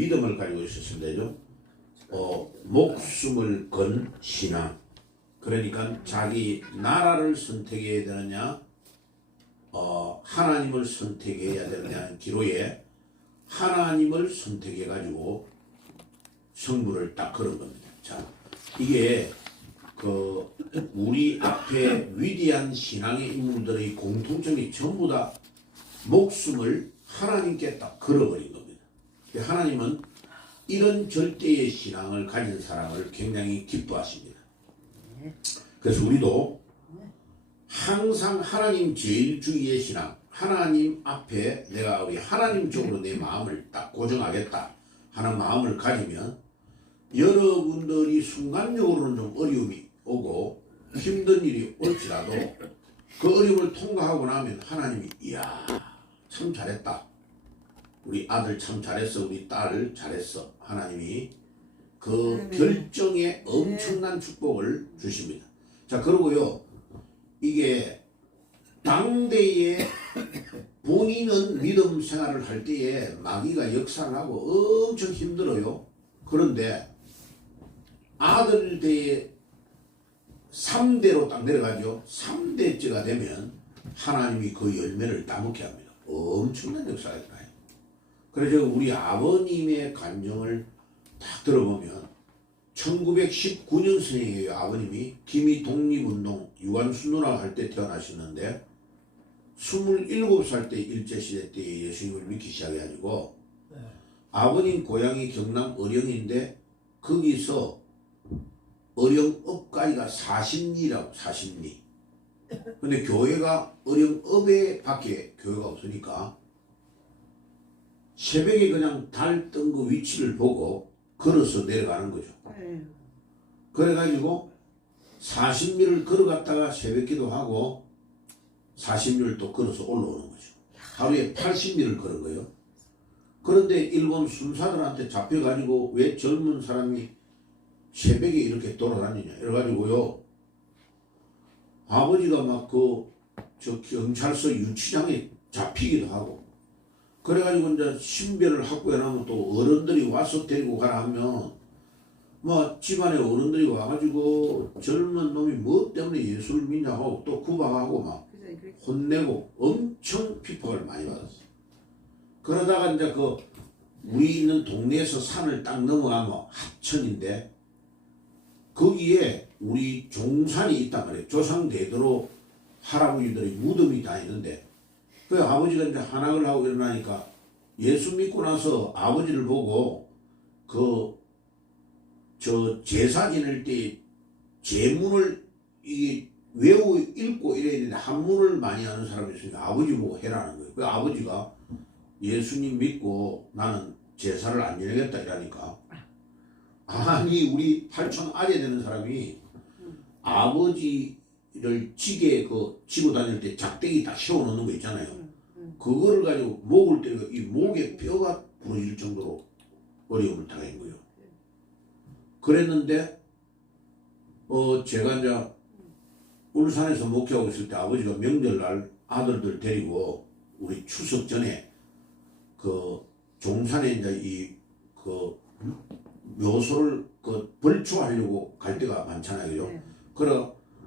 믿음을 가지고 있었습니다. 목숨을 건 신앙. 그러니까 자기 나라를 선택해야 되느냐, 하나님을 선택해야 되느냐는 기로에 하나님을 선택해 가지고 성부를 딱 걸은 겁니다. 자, 이게 우리 앞에 위대한 신앙의 인물들의 공통점이 전부 다 목숨을 하나님께 딱 걸어버린 겁니다. 하나님은 이런 절대의 신앙을 가진 사람을 굉장히 기뻐하십니다. 그래서 우리도 항상 하나님 제일주의의 신앙, 하나님 앞에 내가 우리 하나님 쪽으로 내 마음을 딱 고정하겠다 하는 마음을 가지면 여러분들이 순간적으로는 좀 어려움이 오고 힘든 일이 올지라도 그 어려움을 통과하고 나면 하나님이 이야 참 잘했다, 우리 아들 참 잘했어, 우리 딸 잘했어, 하나님이 그 결정에 엄청난 축복을 주십니다. 자, 그러고요, 이게 당대에 본인은 믿음 생활을 할 때에 마귀가 역사하고 엄청 힘들어요. 그런데 아들대에 3대로 딱 내려가죠. 3대째가 되면 하나님이 그 열매를 따먹게 합니다. 엄청난 역사가 있어요. 그래서 우리 아버님의 간증을 딱 들어보면 1919년생이에요. 아버님이 김이 독립운동 유관순 누나 할 때 태어나셨는데 27살 때 일제시대 때 예수님을 믿기 시작해가지고 아버님 고향이 경남 어령인데 거기서 어령읍까지가 40리라고 40리. 근데 교회가 어령읍에 밖에 교회가 없으니까 새벽에 그냥 달 뜬 그 위치를 보고 걸어서 내려가는 거죠. 그래가지고 40리를 걸어갔다가 새벽기도 하고 40리를 또 걸어서 올라오는 거죠. 하루에 80리를 걸은 거예요. 그런데 일본 순사들한테 잡혀가지고 왜 젊은 사람이 새벽에 이렇게 돌아다니냐 이래가지고요, 아버지가 막 저 경찰서 유치장에 잡히기도 하고, 그래가지고 이제 신변을 확보해 놓으면 또 어른들이 와서 데리고 가라 하면 뭐 집안에 어른들이 와가지고 젊은 놈이 뭐 때문에 예수를 믿냐 하고 또 구박하고 막 혼내고 엄청 핍박을 많이 받았어요. 그러다가 이제 우리 있는 동네에서 산을 딱 넘어가면 합천인데 거기에 우리 종산이 있단 말이에요. 조상 대대로 할아버지들이 무덤이 다 있는데 그 아버지가 이제 한학을 하고 일어나니까 예수 믿고 나서 아버지를 보고 저 제사 지낼 때 제문을 이게 읽고 이래야 되는데 한문을 많이 하는 사람이 있으니까 아버지 보고 해라는 거예요. 그 아버지가 예수님 믿고 나는 제사를 안 지내겠다 이러니까, 아니 우리 팔촌 아재 되는 사람이 아버지를 지게 지고 다닐 때 작대기 딱 세워놓는 거 있잖아요. 그거를 가지고 목을 때리고 이 목에 뼈가 부러질 정도로 어려움을 당한 거예요. 그랬는데 제가 이제 울산에서 목회하고 있을 때 아버지가 명절날 아들들 데리고 우리 추석 전에 종산에 이제 묘소를 벌초하려고 갈 때가 많잖아요. 그래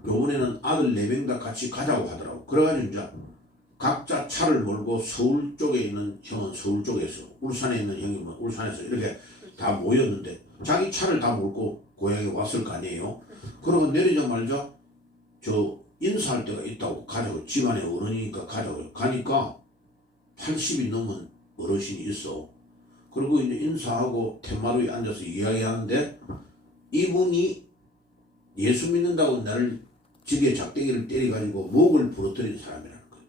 요번에는 아들 4명 다 같이 가자고 하더라고. 그래가지고 이제 각자 차를 몰고 서울 쪽에 있는 형은 서울 쪽에서, 울산에 있는 형이 울산에서 이렇게 다 모였는데 자기 차를 다 몰고 고향에 왔을 거 아니에요. 그러고 내리자마자 저 인사할 때가 있다고 가자고, 집안에 어른이니까 가자고 가니까 80이 넘은 어르신이 있어. 그리고 이제 인사하고 텐마루에 앉아서 이야기하는데 이분이 예수 믿는다고 나를 지게 작대기를 때려가지고 목을 부러뜨린 사람이라는 거예요.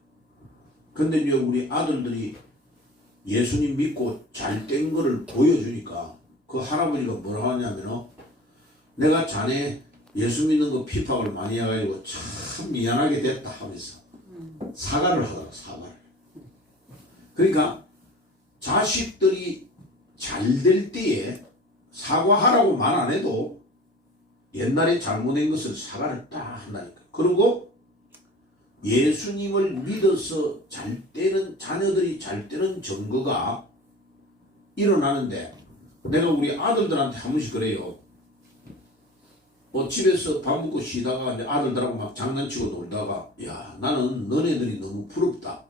근데 이제 우리 아들들이 예수님 믿고 잘된 거를 보여주니까 그 할아버지가 뭐라고 하냐면 내가 자네 예수 믿는 거 핍박을 많이 해가지고 참 미안하게 됐다 하면서 사과를 하더라고, 사과를. 그러니까 자식들이 잘 될 때에 사과하라고 말 안 해도 옛날에 잘못된 것을 사과를 딱 한다니까. 그리고 예수님을 믿어서 잘 되는 자녀들이 잘 되는 증거가 일어나는데 내가 우리 아들들한테 한 번씩 그래요. 집에서 밥 먹고 쉬다가 이제 아들들하고 막 장난치고 놀다가 야 나는 너네들이 너무 부럽다.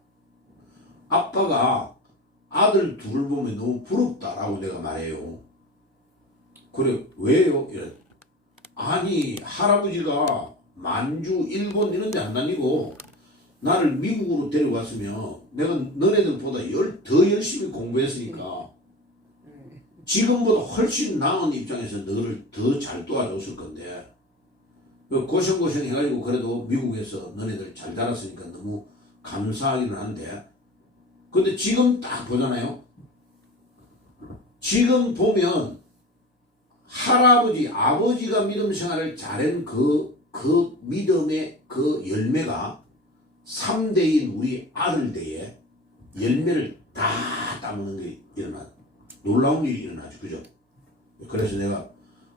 아빠가 아들 둘을 보면 너무 부럽다라고 내가 말해요. 그래 왜요? 이래. 아니 할아버지가 만주 일본 이런 데 안 다니고 나를 미국으로 데려갔으면 내가 너네들보다 더 열심히 공부했으니까 지금보다 훨씬 나은 입장에서 너를 더 잘 도와줬을 건데 고생고생 해가지고 그래도 미국에서 너네들 잘 자랐으니까 너무 감사하기는 한데 근데 지금 딱 보잖아요. 지금 보면 할아버지 아버지가 믿음 생활을 잘한 그 믿음의 그 열매가 3대인 우리 아들대에 열매를 다 따먹는 게 일어나 놀라운 일이 일어나죠. 그죠? 그래서 내가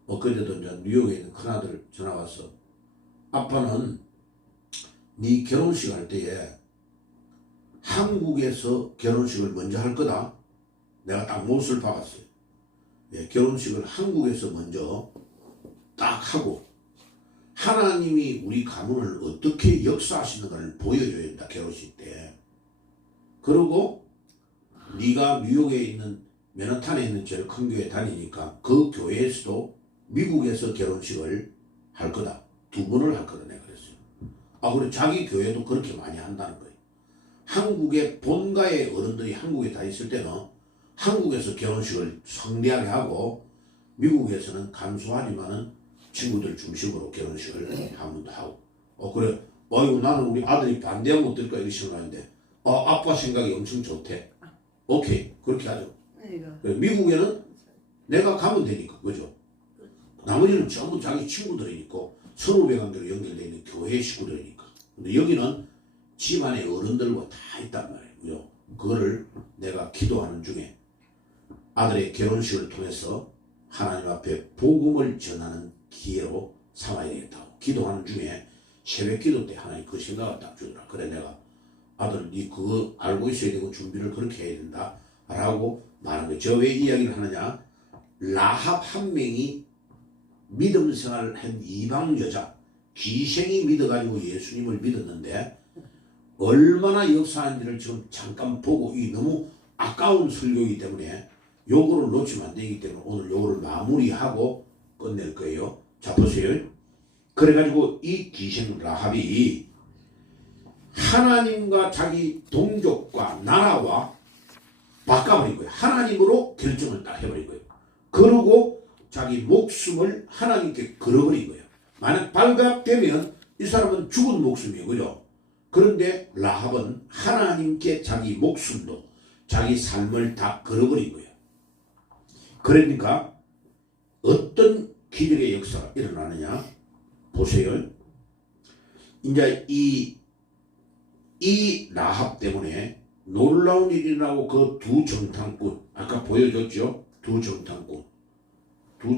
엊그제도 이제 뉴욕에 있는 큰아들 전화 와서 아빠는 네 결혼식 할 때에 한국에서 결혼식을 먼저 할 거다. 내가 딱 못을 박았어요. 결혼식을 한국에서 먼저 딱 하고 하나님이 우리 가문을 어떻게 역사하시는가를 보여줘야 된다. 결혼식 때. 그리고 네가 뉴욕에 있는 맨하탄에 있는 제일 큰 교회 다니니까 그 교회에서도 미국에서 결혼식을 할 거다. 2번을 할 거다. 내가 그랬어요. 그래 자기 교회도 그렇게 많이 한다는 거예요. 한국의 본가의 어른들이 한국에 다 있을 때는 한국에서 결혼식을 성대하게 하고 미국에서는 간소하지만은 친구들 중심으로 결혼식을 한 번도 하고 그래 이거 나는 우리 아들이 반대하면 어떨까 이렇게 생각하는데 아빠 생각이 엄청 좋대. 오케이 그렇게 하죠. 그래, 미국에는 내가 가면 되니까 그죠. 나머지는 전부 자기 친구들이니까 선후배 관계로 연결되어 있는 교회 식구들이니까. 근데 여기는 집안의 어른들과 다 있단 말이에요. 그죠? 그거를 내가 기도하는 중에 아들의 결혼식을 통해서 하나님 앞에 복음을 전하는 기회로 삼아야 되겠다고 기도하는 중에 새벽 기도 때 하나님 그 생각을 딱 주더라. 그래 내가 아들 니 그거 알고 있어야 되고 준비를 그렇게 해야 된다 라고 말한 거예요. 저 왜 이야기를 하느냐. 라합 한 명이 믿음 생활을 한 이방 여자 기생이 믿어가지고 예수님을 믿었는데 얼마나 역사한지를 지금 잠깐 보고 이 너무 아까운 설교이기 때문에 요거를 놓치면 안 되기 때문에 오늘 요거를 마무리하고 끝낼 거예요. 자 보세요. 그래가지고 이 기생 라합이 하나님과 자기 동족과 나라와 바꿔버린 거예요. 하나님으로 결정을 딱 해버린 거예요. 그러고 자기 목숨을 하나님께 걸어버린 거예요. 만약 발각되면 이 사람은 죽은 목숨이에요. 그죠? 그런데 라합은 하나님께 자기 목숨도 자기 삶을 다 걸어버린 거예요. 그러니까 어떤 기적의 역사가 일어나느냐 보세요. 이제 이 라합 때문에 놀라운 일이 일어나고 그 두 정탐꾼 아까 보여줬죠. 두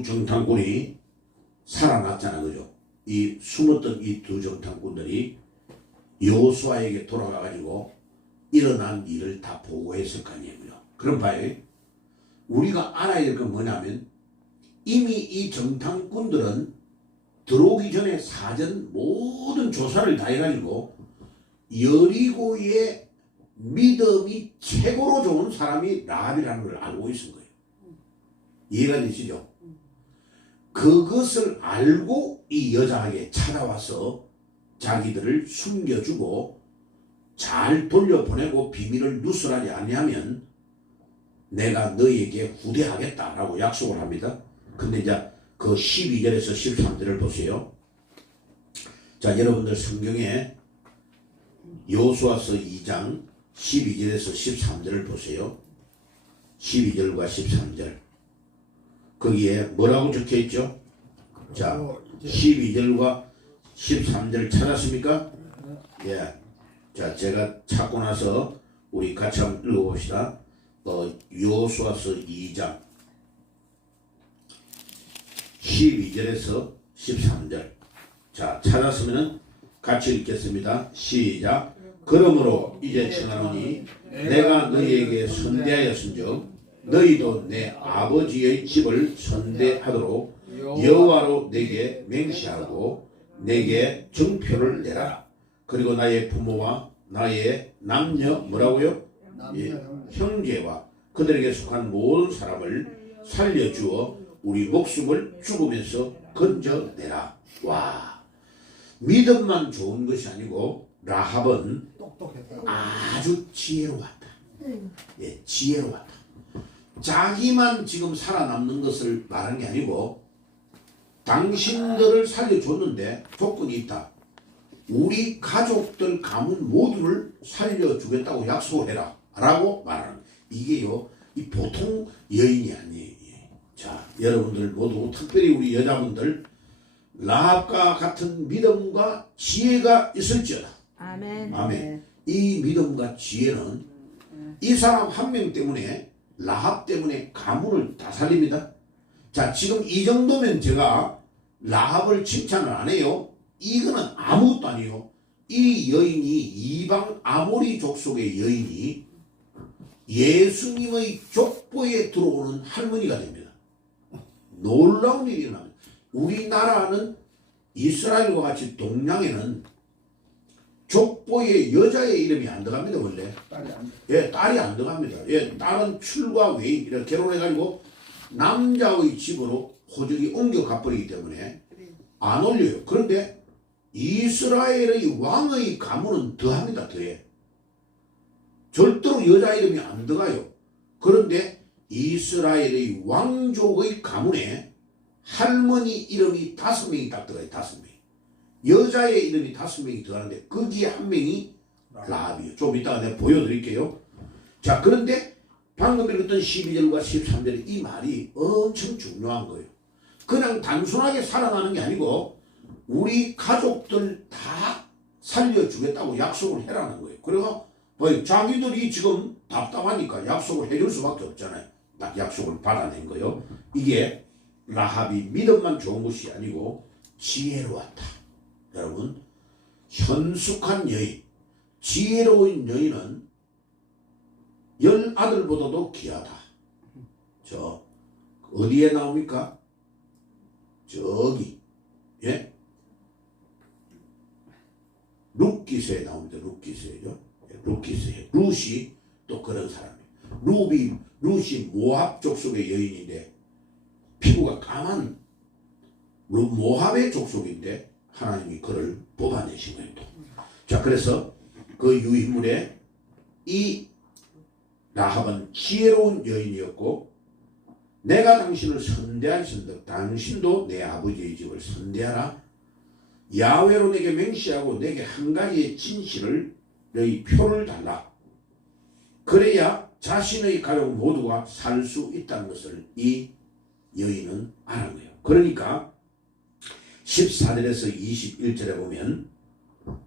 정탐꾼이 살아났잖아. 그죠? 이 숨었던 이 두 정탐꾼들이 여호수아에게 돌아가가지고 일어난 일을 다 보고했을 거 아니에요. 그럼 봐요. 우리가 알아야 될 건 뭐냐면 이미 이 정탐꾼들은 들어오기 전에 사전 모든 조사를 다 해가지고 여리고의 믿음이 최고로 좋은 사람이 라합이라는 걸 알고 있은 거예요. 이해가 되시죠? 그것을 알고 이 여자에게 찾아와서 자기들을 숨겨주고 잘 돌려보내고 비밀을 누설하지 아니하면 내가 너희에게 후대하겠다라고 약속을 합니다. 근데 이제 그 12절에서 13절을 보세요. 자, 여러분들 성경에 여호수아서 2장 12절에서 13절을 보세요. 12절과 13절. 거기에 뭐라고 적혀 있죠? 자, 12절과 13절 찾았습니까? 예. 자, 제가 찾고 나서 우리 같이 한번 읽어봅시다. 여호수아서 2장 12절에서 13절. 자, 찾았으면 같이 읽겠습니다. 시작. 그러므로 이제 청하노니 내가 너희에게 선대하였은즉 너희도 내 아버지의 집을 선대하도록 여호와로 내게 맹세하고 내게 정표를 내라. 그리고 나의 부모와 나의 남녀 뭐라고요? 예, 형제와 그들에게 속한 모든 사람을 살려주어 우리 목숨을 죽으면서 건져내라. 와, 믿음만 좋은 것이 아니고 라합은 아주 지혜로웠다. 예, 지혜로웠다. 자기만 지금 살아남는 것을 말한 게 아니고 당신들을 살려줬는데 조건이 있다. 우리 가족들 가문 모두를 살려주겠다고 약속을 해라 라고 말하는, 이게요 이 보통 여인이 아니에요. 자, 여러분들 모두 특별히 우리 여자분들 라합과 같은 믿음과 지혜가 있을지어다. 아멘. 아멘. 이 믿음과 지혜는 이 사람 한 명 때문에, 라합 때문에 가문을 다 살립니다. 자, 지금 이 정도면 제가 라합을 칭찬을 안 해요. 이거는 아무것도 아니에요. 이 여인이 이방 아모리 족속의 여인이 예수님의 족보에 들어오는 할머니가 됩니다. 놀라운 일이 일어납니다. 우리나라는 이스라엘과 같이 동양에는 족보에 여자의 이름이 안 들어갑니다. 원래 예, 딸이 안 들어갑니다. 예, 딸은 출과 외인 이렇게 결혼해가지고 남자의 집으로 호적이 옮겨 가버리기 때문에 안 올려요. 그런데 이스라엘의 왕의 가문은 더합니다. 더해. 절대로 여자 이름이 안 들어가요. 그런데 이스라엘의 왕족의 가문에 할머니 이름이 5명이 딱 들어가요. 5명. 여자의 이름이 5명이 들어가는데 거기에 한 명이 라합이에요. 좀 이따가 내가 보여드릴게요. 자, 그런데 방금 읽었던 12절과 13절의 이 말이 엄청 중요한 거예요. 그냥 단순하게 살아나는 게 아니고 우리 가족들 다 살려주겠다고 약속을 해라는 거예요. 그리고 자기들이 지금 답답하니까 약속을 해줄 수밖에 없잖아요. 딱 약속을 받아낸 거예요. 이게 라합이 믿음만 좋은 것이 아니고 지혜로웠다. 여러분, 현숙한 여인, 지혜로운 여인은 10아들보다도 귀하다. 저 어디에 나옵니까? 저기, 예? 룻기서에 나옵니다. 룻기서에요. 룻기서에. 룻이 또 그런 사람이에요. 룻이 모압 족속의 여인인데 피부가 까만 모압의 족속인데 하나님이 그를 뽑아내신 거예요. 자, 그래서 그 유인물에 이 라합은 지혜로운 여인이었고, 내가 당신을 선대하였은즉 당신도 내 아버지의 집을 선대하라. 야훼로 내게 맹세하고 내게 한 가지의 진실을 너희 표를 달라. 그래야 자신의 가족 모두가 살 수 있다는 것을 이 여인은 아는 거예요. 그러니까 14절에서 21절에 보면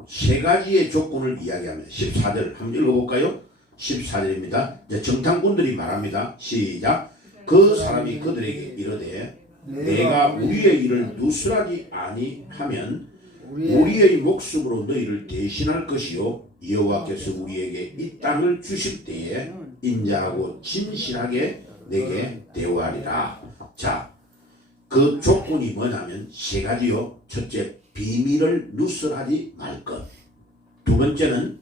세 가지의 조건을 이야기합니다. 14절 한번 읽어볼까요? 14절입니다. 정탐꾼들이 말합니다. 시작. 그 사람이 그들에게 이르되 내가 우리의 일을 누스라지 아니하면 우리의 목숨으로 너희를 대신할 것이요 여호와께서 우리에게 이 땅을 주실 때에 인자하고 진실하게 내게 대우하리라. 자, 그 조건이 뭐냐면 세 가지요. 첫째, 비밀을 누설하지 말 것. 두 번째는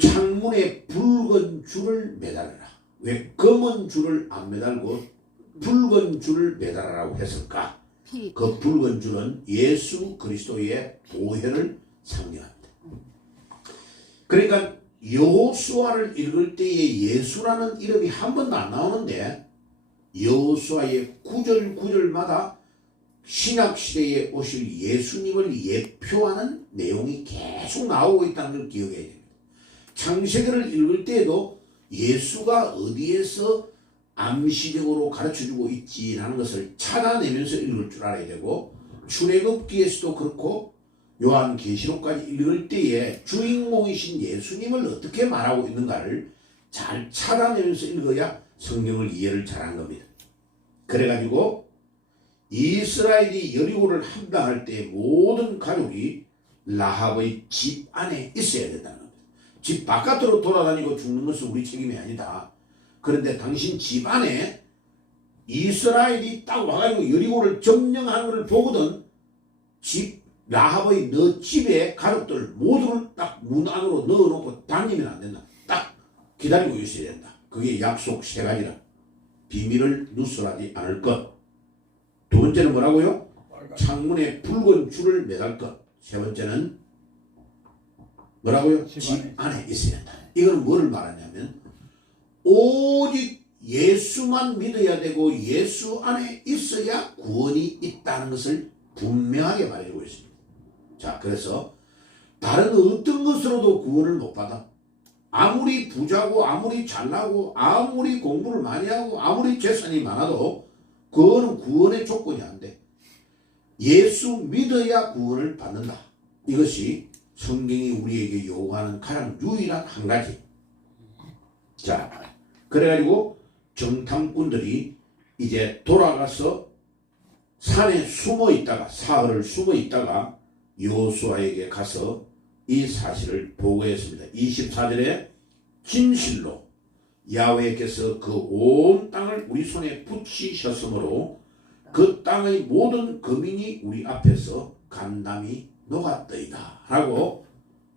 창문에 붉은 줄을 매달아라. 왜 검은 줄을 안 매달고 붉은 줄을 매달아라고 했을까? 그 붉은 줄은 예수 그리스도의 보혈을 상징합니다. 그러니까 여호수아를 읽을 때에 예수라는 이름이 한 번도 안 나오는데 여호수아의 구절마다 신약시대에 오실 예수님을 예표하는 내용이 계속 나오고 있다는 걸 기억해야 됩니다. 창세기를 읽을 때에도 예수가 어디에서 암시적으로 가르쳐주고 있지라는 것을 찾아내면서 읽을 줄 알아야 되고, 출애굽기에서도 그렇고 요한계시록까지 읽을 때에 주인공이신 예수님을 어떻게 말하고 있는가를 잘 찾아내면서 읽어야 성경을 이해를 잘한 겁니다. 그래가지고 이스라엘이 여리고를 함락할 때 모든 가족이 라합의 집 안에 있어야 된다는 겁니다. 집 바깥으로 돌아다니고 죽는 것은 우리 책임이 아니다. 그런데 당신 집안에 이스라엘이 딱 와가지고 여리고를 점령하는 것을 보거든 집 라합의 너 집에 가족들 모두를 딱 문 안으로 넣어놓고 다니면 안 된다. 딱 기다리고 있어야 된다. 그게 약속 세 가지라. 비밀을 누설하지 않을 것. 두 번째는 뭐라고요? 창문에 붉은 줄을 매달 것. 세 번째는 뭐라고요? 집 안에 있어야 된다. 이거는 뭐를 말하냐면 오직 예수만 믿어야 되고 예수 안에 있어야 구원이 있다는 것을 분명하게 말해주고 있습니다. 자, 그래서 다른 어떤 것으로도 구원을 못 받아. 아무리 부자고 아무리 잘나고 아무리 공부를 많이 하고 아무리 재산이 많아도 그거는 구원의 조건이 안 돼. 예수 믿어야 구원을 받는다. 이것이 성경이 우리에게 요구하는 가장 유일한 한 가지. 자, 그래가지고 정탐꾼들이 이제 돌아가서 산에 숨어 있다가 사흘을 숨어 있다가 여호수아에게 가서 이 사실을 보고했습니다. 24절에 진실로 야훼께서 그 온 땅을 우리 손에 붙이셨으므로 그 땅의 모든 거민이 우리 앞에서 간담이 녹았더이다 라고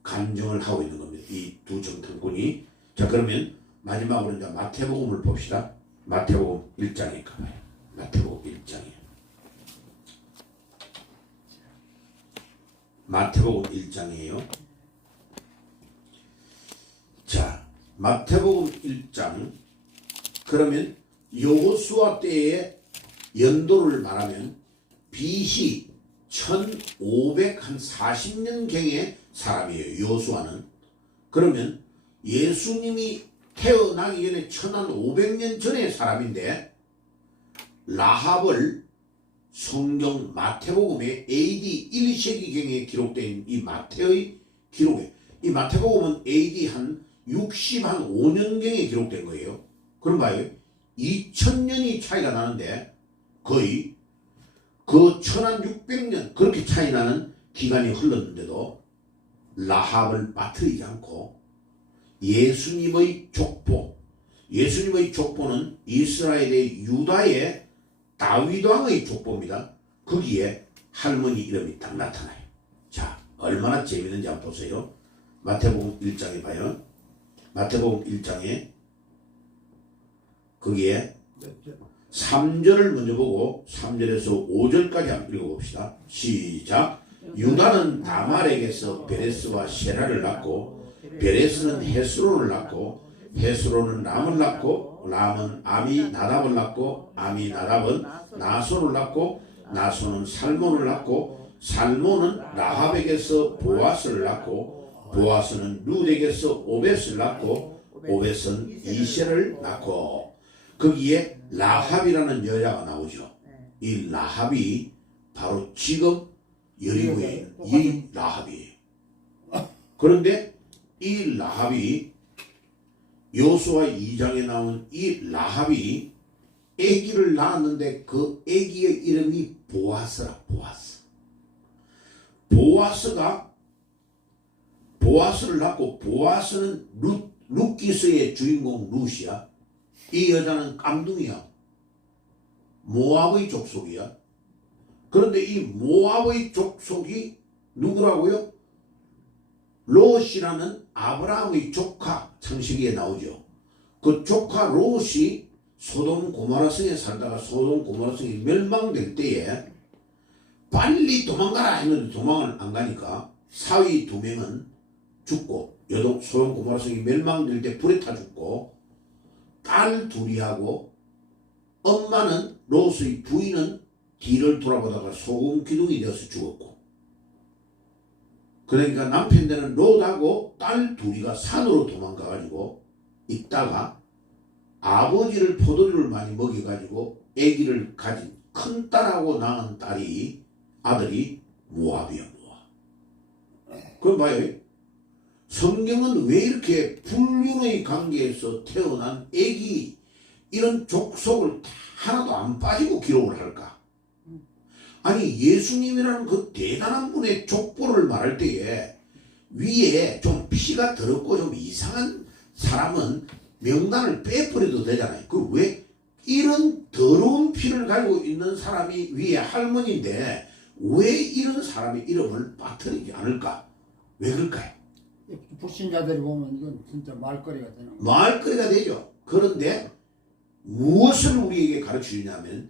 간증을 하고 있는 겁니다. 이 두 정탐꾼이. 자, 그러면 마지막으로 이제 마태복음을 봅시다. 마태복음 1장에 가봐요. 마태복음 1장에. 마태복음 1장이에요. 자, 마태복음 1장. 그러면 여호수아 때의 연도를 말하면 BC 1540년경의 사람이에요. 여호수아는. 그러면 예수님이 태어나기 전에 1500년 전의 사람인데 라합을 성경 마태복음에 AD 1세기경에 기록된 이 마태의 기록에 이 마태복음은 AD 한 65년경에 기록된 거예요. 그럼 봐요. 2000년이 차이가 나는데 거의 그 1600년 그렇게 차이 나는 기간이 흘렀는데도 라합을 빠뜨리지 않고 예수님의 족보, 예수님의 족보는 이스라엘의 유다의 다윗 왕의 족보입니다. 거기에 할머니 이름이 딱 나타나요. 자, 얼마나 재밌는지 한번 보세요. 마태복음 1장에 봐요. 마태복음 1장에 거기에 3절을 먼저 보고 3절에서 5절까지 한번 읽어봅시다. 시작. 유다는 다말에게서 베레스와 세라를 낳고 베레스는 헤스론을 낳고 헤스론은 람을 낳고 람은 아미나답을 낳고 아미나답은 나손을 낳고 나손은 살몬을 낳고 살몬은 라합에게서 보아스를 낳고 보아스는 룻에게서 오벳을 낳고 오벳은 이세를 낳고 거기에 라합이라는 여자가 나오죠. 이 라합이 바로 지금 여리고에 이 라합이에요. 그런데 이 라합이 여호수아 2장에 나온 이 라합이 아기를 낳았는데 그 아기의 이름이 보아스라. 보아스가 보아스를 낳고 보아스는 룻기스의 주인공 룻이야. 이 여자는 깜둥이야. 모압의 족속이야. 그런데 이 모압의 족속이 누구라고요? 롯이라는 아브라함의 조카 창세기에 나오죠. 그 조카 롯이 소돔 고모라 성에 살다가 소돔 고모라 성이 멸망될 때에 빨리 도망가라 했는데 도망을 안 가니까 사위 2명은 죽고 소돔 고모라 성이 멸망될 때 불에 타 죽고 딸 2이하고 엄마는 롯의 부인은 뒤를 돌아보다가 소금 기둥이 되어서 죽었고 그러니까 남편 되는 롯하고 딸 2이가 산으로 도망가가지고 있다가 아버지를 포도주를 많이 먹여가지고 아기를 가진 큰 딸하고 낳은 아들이 모압이야. 모압. 그럼 봐요. 성경은 왜 이렇게 불륜의 관계에서 태어난 아기 이런 족속을 하나도 안 빠지고 기록을 할까? 아니 예수님이라는 그 대단한 분의 족보를 말할 때에 위에 좀 피가 더럽고 좀 이상한 사람은 명단을 빼버려도 되잖아요. 그 왜 이런 더러운 피를 가지고 있는 사람이 위에 할머니인데 왜 이런 사람의 이름을 빠뜨리지 않을까? 왜 그럴까요? 불신자들이 보면 이건 진짜 말거리가 되는 거예요. 말거리가 되죠. 그런데 무엇을 우리에게 가르치냐면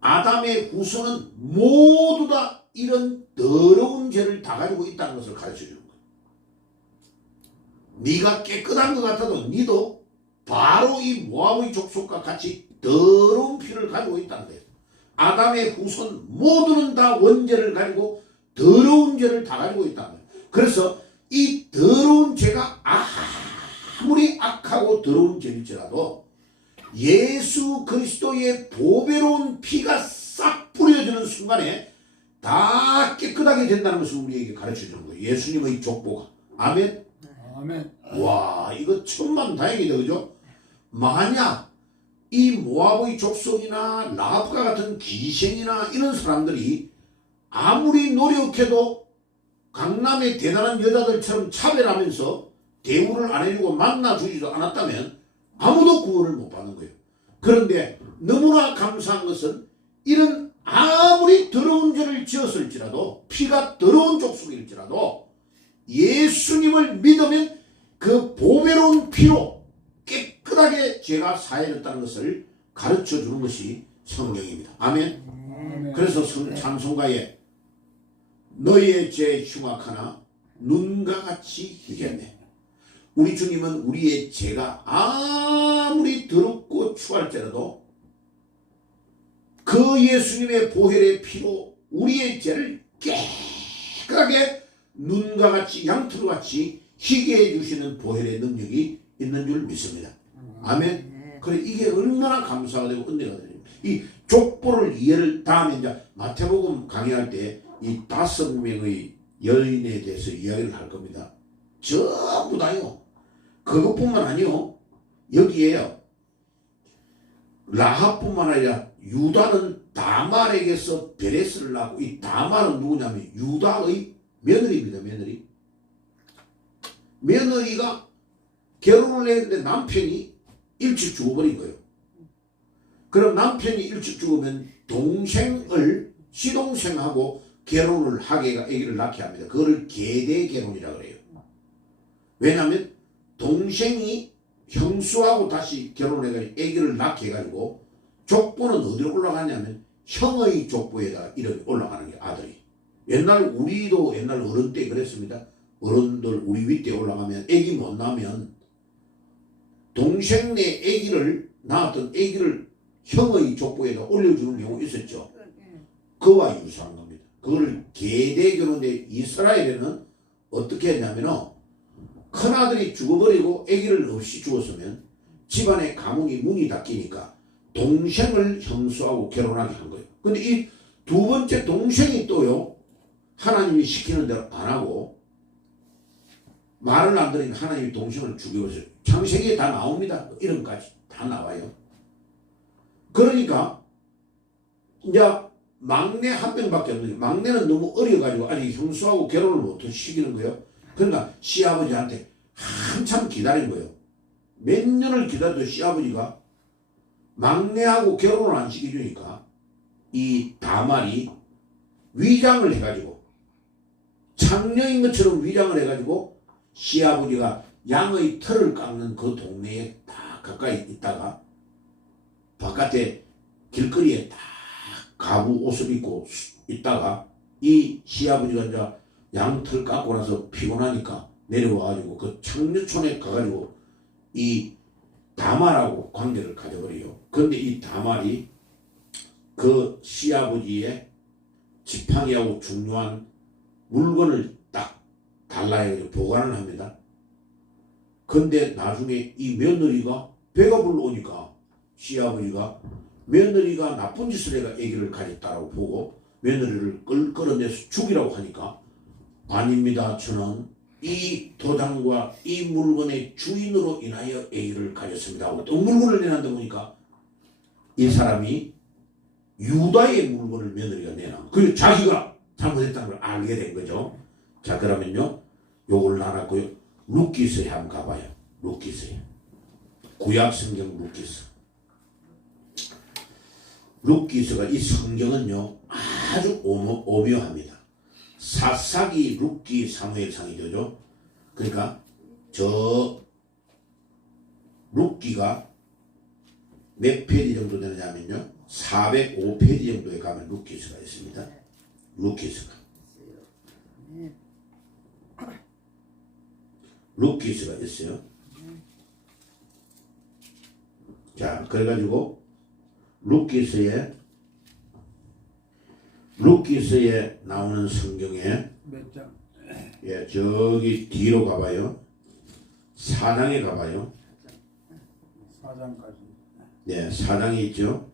아담의 후손은 모두 다 이런 더러운 죄를 다 가지고 있다는 것을 가르쳐주는 거예요. 네가 깨끗한 것 같아도 네도 바로 이 모압의 족속과 같이 더러운 피를 가지고 있다는 거예요. 아담의 후손 모두는 다 원죄를 가지고 더러운 죄를 다 가지고 있다는 거예요. 그래서 이 더러운 죄가 아무리 악하고 더러운 죄일지라도 예수 그리스도의 보배로운 피가 싹 뿌려지는 순간에 다 깨끗하게 된다는 것을 우리에게 가르쳐주는 거예요. 예수님의 족보가. 아멘. 아멘. 와, 이거 천만다행이다, 그죠? 만약 이 모압의 족속이나 라합과 같은 기생이나 이런 사람들이 아무리 노력해도 강남의 대단한 여자들처럼 차별하면서 대우를 안 해주고 만나주지도 않았다면 아무도 구원을 못 받는 거예요. 그런데 너무나 감사한 것은 이런 아무리 더러운 죄를 지었을지라도 피가 더러운 족속일지라도 예수님을 믿으면 그 보배로운 피로 깨끗하게 죄가 사해졌다는 것을 가르쳐 주는 것이 성경입니다. 아멘. 그래서 찬송가에 너희의 죄 흉악하나 눈과 같이 희겠네. 우리 주님은 우리의 죄가 아무리 더럽고 추할지라도 그 예수님의 보혈의 피로 우리의 죄를 깨끗하게 눈과 같이 양털과 같이 희게 해주시는 보혈의 능력이 있는 줄 믿습니다. 아멘. 그래 이게 얼마나 감사가 되고 은혜가 됩니다. 이 족보를 이해를 다음에 이제 마태복음 강의할 때 이 5명의 여인에 대해서 이야기를 할 겁니다. 전부 다요. 그것뿐만 아니요. 여기에요. 라합뿐만 아니라 유다는 다말에게서 베레스를 낳고 이 다말은 누구냐면 유다의 며느리입니다. 며느리. 며느리가 결혼을 했는데 남편이 일찍 죽어버린 거예요. 그럼 남편이 일찍 죽으면 동생을 시동생하고 결혼을 하게 아기를 낳게 합니다. 그거를 계대 결혼이라고 그래요. 왜냐하면 동생이 형수하고 다시 결혼해가지고 아기를 낳게 해가지고 족보는 어디로 올라가냐면 형의 족보에다 이름이 올라가는 게 아들이. 우리도 옛날 어른 때 그랬습니다. 어른들 우리 윗대 올라가면 아기 못 낳으면 동생네 아기를 낳았던 아기를 형의 족보에다 올려주는 경우 있었죠. 그와 유사한 겁니다. 그걸 계대 결혼인데 이스라엘에는 어떻게 했냐면 큰아들이 죽어버리고 아기를 없이 죽었으면 집안의 가문이 문이 닫히니까 동생을 형수하고 결혼하게 한 거예요. 근데 이 두 번째 동생이 또요 하나님이 시키는 대로 안 하고 말을 안 들으니까 하나님이 동생을 죽여버렸어요. 창세기에 다 나옵니다. 이름까지 다 나와요. 그러니까 이제 막내 한 명밖에 없는 거예요. 막내는 너무 어려가지고 아직 형수하고 결혼을 못 시키는 거예요. 그러니까 시아버지한테 한참 기다린 거예요. 몇 년을 기다려도 시아버지가 막내하고 결혼을 안 시켜주니까 이 다말이 위장을 해가지고 창녀인 것처럼 위장을 해가지고 시아버지가 양의 털을 깎는 그 동네에 딱 가까이 있다가 바깥에 길거리에 딱 가부 옷을 입고 있다가 이 시아버지가 이제 양털 깎고 나서 피곤하니까 내려와가지고 그 창녀촌에 가가지고 이 다말하고 관계를 가져버려요. 그런데 이 다말이 그 시아버지의 지팡이하고 중요한 물건을 딱 달라해가지고 보관을 합니다. 근데 나중에 이 며느리가 배가 불러오니까 시아버지가 며느리가 나쁜 짓을 해가 아기를 가졌다라고 보고 며느리를 끌어내서 죽이라고 하니까 아닙니다. 저는 이 도장과 이 물건의 주인으로 인하여 아기를 가졌습니다 하고 또 물건을 내놨다 보니까 이 사람이 유다의 물건을 며느리가 내놔. 그리고 자기가 잘못했다는 걸 알게 된 거죠. 자, 그러면요 요걸 나눴고요. 루키스에 한번 가봐요. 루키스에 구약 성경 룻기서. 룻기서가 이 성경은요 아주 오묘합니다. 사사기, 룻기, 사무엘상이죠. 그러니까 저 룻기가 몇 페이지 정도 되느냐면요 405페이지 정도에 가면 룻기서가 있습니다. 룻기서가 있어요. 자, 그래가지고 룻기서에 나오는 성경에 몇 장? 예, 저기 뒤로 가봐요. 4장에 가봐요. 4장까지. 네, 4장에 있죠.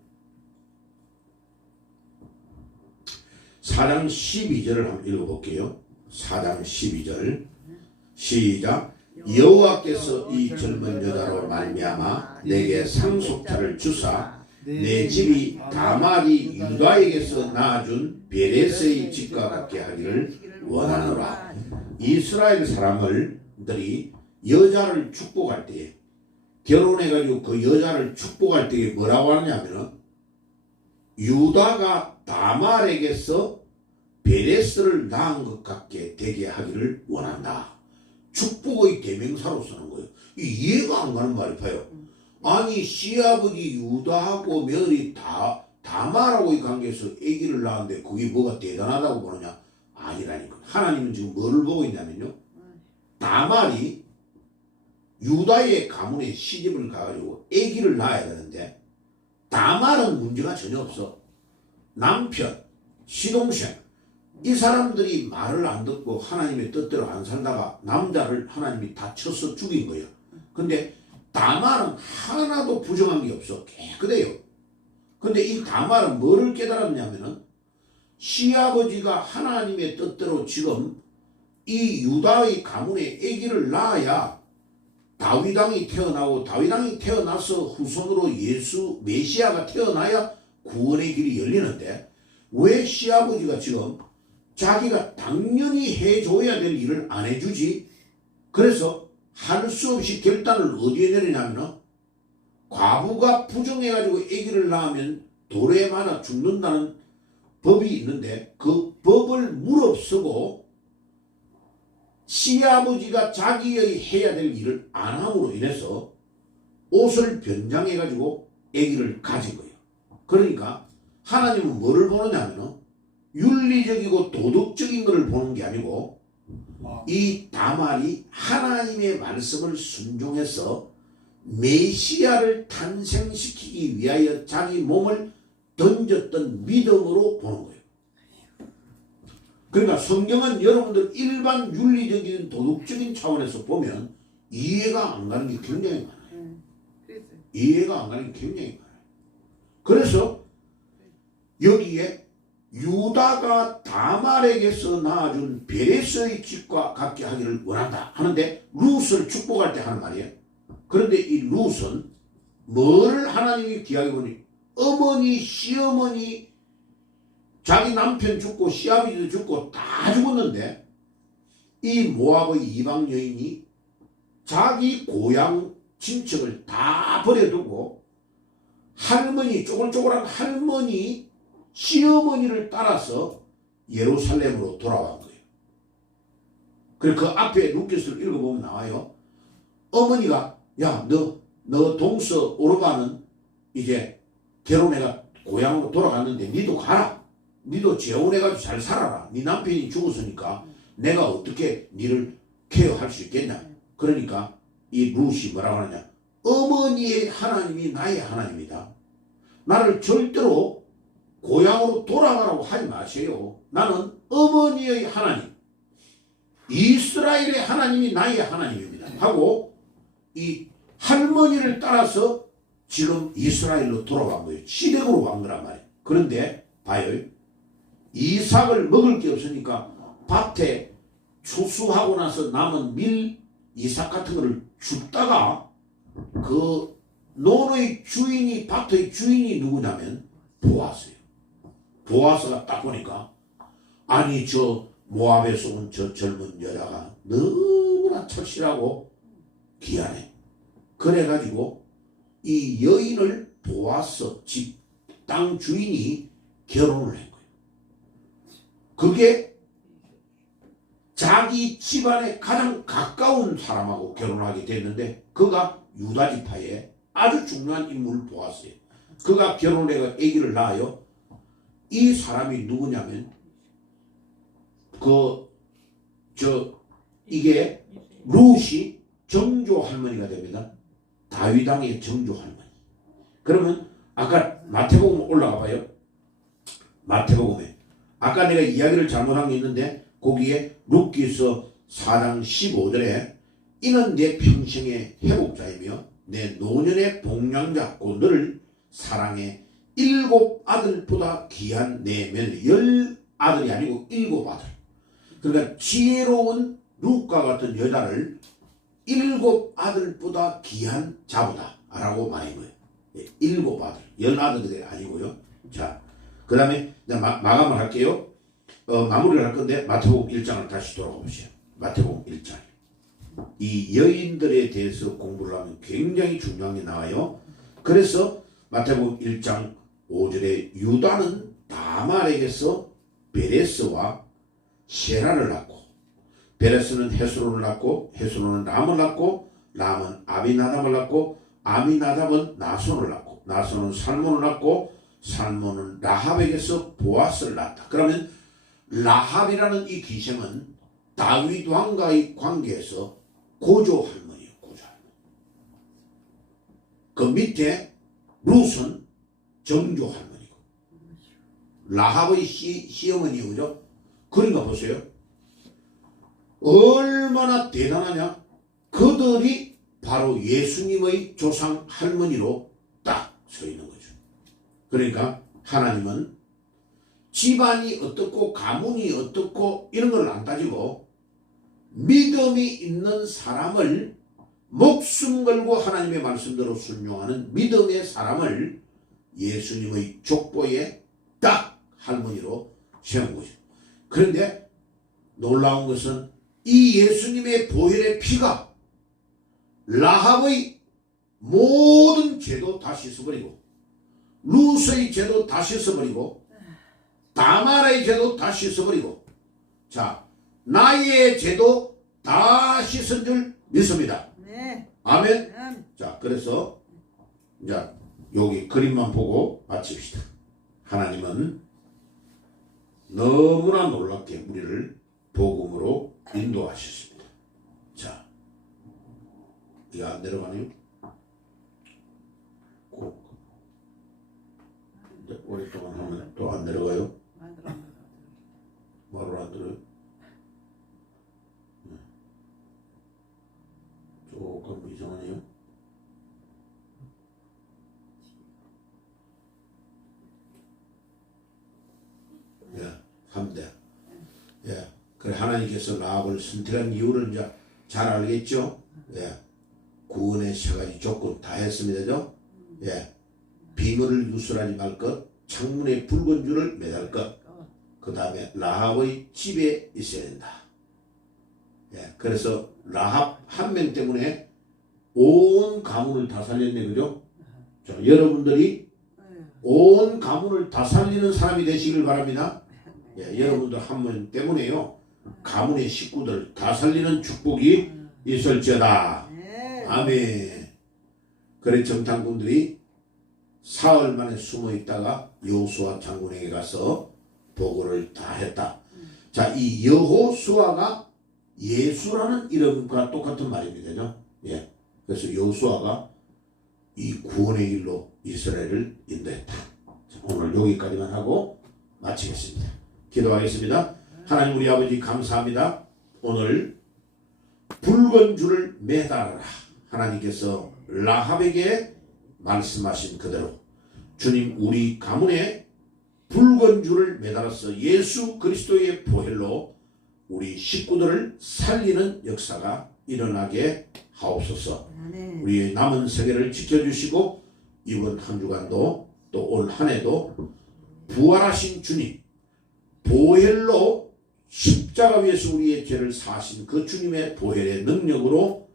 4장 12절을 한번 읽어볼게요. 4장 12절 시작. 여호와께서 이 젊은 여자로 말미암아 내게 상속자를 주사 내 집이 다말이 유다에게서 낳아준 베레스의 집과 같게 하기를 원하노라. 이스라엘 사람들이 여자를 축복할 때에 결혼해가지고 그 여자를 축복할 때에 뭐라고 하냐면은 유다가 다말에게서 베레스를 낳은 것 같게 되게 하기를 원한다. 축복의 대명사로 쓰는 거예요. 이해가 안 가는 말이 봐요. 아니 시아버지 유다하고 며느리 다말하고의 관계에서 아기를 낳았는데 그게 뭐가 대단하다고 보느냐? 아니라니까. 하나님은 지금 뭐를 보고 있냐면요. 다말이 유다의 가문에 시집을 가가지고 아기를 낳아야 되는데 다말은 문제가 전혀 없어. 남편, 시동생 이 사람들이 말을 안 듣고 하나님의 뜻대로 안 살다가 남자를 하나님이 다 쳐서 죽인 거예요. 근데 다말은 하나도 부정한 게 없어. 깨끗해요. 근데 이 다말은 뭐를 깨달았냐면은 시아버지가 하나님의 뜻대로 지금 이 유다의 가문에 아기를 낳아야 다윗왕이 태어나고 다윗왕이 태어나서 후손으로 예수 메시아가 태어나야 구원의 길이 열리는데 왜 시아버지가 지금 자기가 당연히 해줘야 될 일을 안 해주지? 그래서 할 수 없이 결단을 어디에 내리냐면은 과부가 부정해가지고 아기를 낳으면 돌에 맞아 죽는다는 법이 있는데 그 법을 무릅쓰고 시아버지가 자기의 해야 될 일을 안 함으로 인해서 옷을 변장해가지고 아기를 가진 거예요. 그러니까 하나님은 뭐를 보느냐면은 윤리적이고 도덕적인 것을 보는 게 아니고 이 다말이 하나님의 말씀을 순종해서 메시아를 탄생시키기 위하여 자기 몸을 던졌던 믿음으로 보는 거예요. 그러니까 성경은 여러분들 일반 윤리적인 도덕적인 차원에서 보면 이해가 안 가는 게 굉장히 많아요. 이해가 안 가는 게 굉장히 많아요. 그래서 여기에 유다가 다말에게서 낳아준 베레스의 집과 같게 하기를 원한다 하는데 룻을 축복할 때 하는 말이에요. 그런데 이 룻은 뭘 하나님이 귀하게 보니 어머니 시어머니 자기 남편 죽고 시아버지도 죽고 다 죽었는데 이 모압의 이방 여인이 자기 고향 친척을 다 버려두고 할머니 쪼글쪼글한 할머니 시어머니를 따라서 예루살렘으로 돌아간 거예요. 그래서 그 앞에 룻기서를 읽어보면 나와요. 어머니가 야 너 동서 오르바는 이제 결혼해가 고향으로 돌아갔는데 니도 가라. 니도 재혼해가지고 잘 살아라. 니 남편이 죽었으니까 내가 어떻게 니를 케어할 수 있겠냐. 그러니까 이 룻이 뭐라고 하느냐. 어머니의 하나님이 나의 하나님이다. 나를 절대로 고향으로 돌아가라고 하지 마세요. 나는 어머니의 하나님 이스라엘의 하나님이 나의 하나님입니다 하고 이 할머니를 따라서 지금 이스라엘로 돌아간 거예요. 시댁으로 간 거란 말이에요. 그런데 봐요. 이삭을 먹을 게 없으니까 밭에 추수하고 나서 남은 밀 이삭 같은 거를 줍다가 그 논의 주인이 밭의 주인이 누구냐면 보아스예요. 보아스가 딱 보니까 아니 저 모압에서 온 저 젊은 여자가 너무나 착실하고 귀하네. 그래가지고 이 여인을 보아서 집 땅 주인이 결혼을 한 거예요. 그게 자기 집안에 가장 가까운 사람하고 결혼하게 됐는데 그가 유다 지파의 아주 중요한 인물을 보았어요. 그가 결혼을 해서 아기를 낳아요. 이 사람이 누구냐면 이게 룻이 정조 할머니가 됩니다. 다윗 왕의 정조 할머니. 그러면 아까 마태복음 올라가 봐요. 마태복음에 아까 내가 이야기를 잘못한 게 있는데 거기에 룻기서 4장 15절에 이는 내 평생의 회복자이며 내 노년의 복량자 곧 너를 사랑해 7 아들보다 귀한 내 며느리 10 아들이 아니고 7 아들. 그러니까 지혜로운 룻과 같은 여자를 7 아들보다 귀한 자보다 라고 말한 거예요. 7 아들, 10 아들들이 아니고요. 자, 그 다음에 마감을 할게요. 마무리를 할 건데 마태복음 1장을 다시 돌아가 보세요. 마태복음 1장. 이 여인들에 대해서 공부를 하면 굉장히 중요한 게 나와요. 그래서 마태복음 1장 5절에 유다는 다말에게서 베레스와 세라를 낳고 베레스는 헤스론을 낳고 헤스론은 람을 낳고 람은 아비나답을 낳고 아미나답은 나손을 낳고 나손은 살몬을 낳고 살몬은 라합에게서 보아스를 낳았다. 그러면 라합이라는 이 기생은 다윗 왕과의 관계에서 고조 할머니예요. 고조 할머니. 그 밑에 룻은 정조 할머니고 라합의 시어머니요. 그죠? 그러니까 보세요. 얼마나 대단하냐. 그들이 바로 예수님의 조상 할머니로 딱 서 있는 거죠. 그러니까 하나님은 집안이 어떻고 가문이 어떻고 이런 걸 안 따지고 믿음이 있는 사람을 목숨 걸고 하나님의 말씀대로 순종하는 믿음의 사람을 예수님의 족보에 딱 할머니로 세운 거죠. 그런데 놀라운 것은 이 예수님의 보혈의 피가 라합의 모든 죄도 다 씻어버리고 룻의 죄도 다 씻어버리고 다말의 죄도 다 씻어버리고 자 나의 죄도 다 씻은 줄 믿습니다. 네. 아멘. 자 그래서 이제 여기 그림만 보고 마칩시다. 하나님은 너무나 놀랍게 우리를 복음으로 인도하셨습니다. 자 이거 안 내려가네요. 꼭 오랫동안 하면 또 안 내려가요. 말을 안 들어요. 조금 이상하네요. 예, 3대. 예, 그래 하나님께서 라합을 선택한 이유를 이제 잘 알겠죠. 예, 구원의 세 가지 조건 다 했습니다죠. 예, 빙어를 유술하지 말 것, 창문에 붉은 줄을 매달 것, 그 다음에 라합의 집에 있어야 된다. 예, 그래서 라합 한 명 때문에 온 가문을 다 살렸네, 그죠? 자, 여러분들이 온 가문을 다 살리는 사람이 되시길 바랍니다. 예, 여러분들 한 명 때문에요. 가문의 식구들 다 살리는 축복이 있을지어다. 아멘. 그래 정탐꾼들이 사흘 만에 숨어 있다가 여호수아 장군에게 가서 보고를 다 했다. 자, 이 여호수아가 예수라는 이름과 똑같은 말입니다. 예. 그래서 여호수아가 이 구원의 길로 이스라엘을 인도했다. 자, 오늘 여기까지만 하고 마치겠습니다. 기도하겠습니다. 하나님 우리 아버지 감사합니다. 오늘 붉은 줄을 매달아라. 하나님께서 라합에게 말씀하신 그대로 주님 우리 가문에 붉은 줄을 매달아서 예수 그리스도의 보혈로 우리 식구들을 살리는 역사가 일어나게 하옵소서. 우리의 남은 세계를 지켜주시고 이번 한 주간도 또 올 한 해도 부활하신 주님 보혈로 십자가 위에서 우리의 죄를 사하신 그 주님의 보혈의 능력으로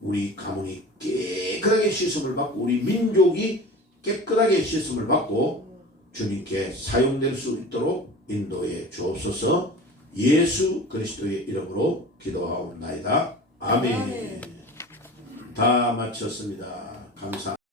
우리 가문이 깨끗하게 씻음을 받고 우리 민족이 깨끗하게 씻음을 받고 주님께 사용될 수 있도록 인도해 주옵소서. 예수 그리스도의 이름으로 기도하옵나이다. 아멘. 다 마쳤습니다. 감사합니다.